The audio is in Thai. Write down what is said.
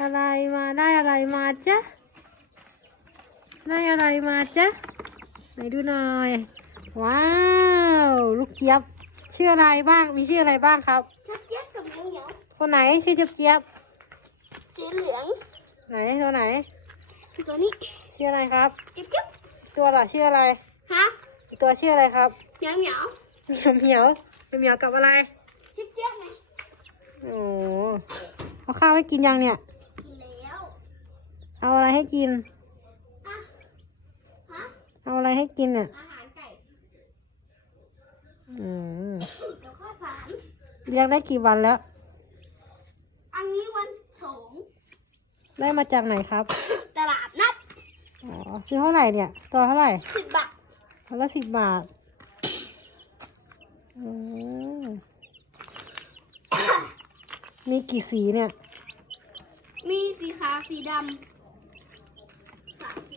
อะไรมาได้อะไรมาจ๊ะได้อะไรมาจ๊ะไหนดูหน่อย ว้าว ลูกเจี๊ยบชื่ออะไรบ้างมีชื่ออะไรบ้างครับชักเจี๊ยบกับเหนียวเหนียวคนไหนชื่อเจี๊ยบเจี๊ยบสีเหลือง ไหนตัวไหนตัวนี้ชื่ออะไรครับเจี๊ยบเจี๊ยบตัวล่ะชื่ออะไรฮะตัวชื่ออะไรครับเหนียวเหนียวเหมียวเหมียวเหมียวกับอะไรเจี๊ยบเจี๊ยบไงโอ้เอาข้าวให้กินยังเนี่ยกินแล้วเอาอะไรให้กินอะฮะเอาอะไรให้กินเนี่ยอาหารไก่อืมเดี๋ยวข้าวสารเลี้ยงได้กี่วันแล้ว อันนี้วันสองได้มาจากไหนครับ ตลาดนัดอ๋อซื้อเท่าไหร่เนี่ย ตัวเท่าไหร่สิบบาทตัวละสิบบาทอืมมีกี่สีเนี่ย มีสีขาวสีด Stop.